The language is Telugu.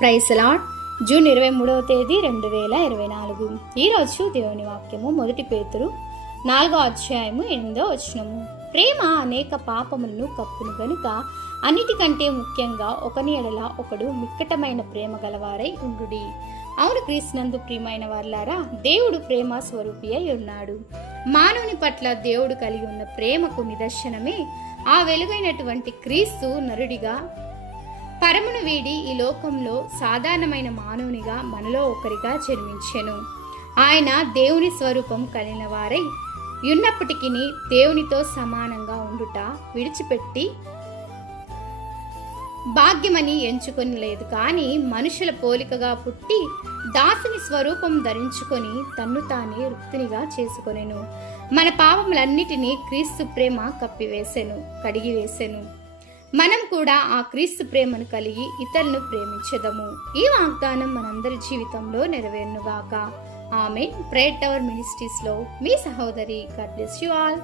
Praise lord. జూన్ 23వ తేదీ 2024. ఈరోజు దేవుని వాక్యము 1 పేతురు 4వ అధ్యాయము 8వ వచనము. ప్రేమ అనేక పాపములను కప్పును గనుక అన్నిటికంటే ముఖ్యంగా ఒకని ఎడల ఒకడు మిక్కటమైన ప్రేమ గలవారై ఉండుడి. అవును క్రీస్తునందు ప్రియమైన వారలారా, దేవుడు ప్రేమ స్వరూపి అయి ఉన్నాడు. మానవుని పట్ల దేవుడు కలిగి ఉన్న ప్రేమకు నిదర్శనమే ఆ వెలుగైనటువంటి క్రీస్తు నరుడిగా పరమును వీడి ఈ లోకంలో సాధారణమైన మానవునిగా మనలో ఒకరిగా జన్మించెను. ఆయన దేవుని స్వరూపం కలిగిన వారై ఉన్నప్పటికీ దేవునితో సమానంగా ఉండుట విడిచిపెట్టి భాగ్యమని ఎంచుకొని లేదు, కానీ మనుషుల పోలికగా పుట్టి దాసుని స్వరూపం ధరించుకొని తన్ను తానే రుక్తినిగా చేసుకొనెను. మన పాపములన్నిటినీ క్రీస్తు ప్రేమ కప్పివేసెను, కడిగివేసెను. మనం కూడా ఆ క్రీస్తు ప్రేమను కలిగి ఇతరులను ప్రేమించదము. ఈ వాగ్దానం మనందరి జీవితంలో నెరవేరునుగాక. ఆమేన్. ప్రేయర్ టవర్ మినిస్ట్రీస్ లో మీ సహోదరి. God bless you all.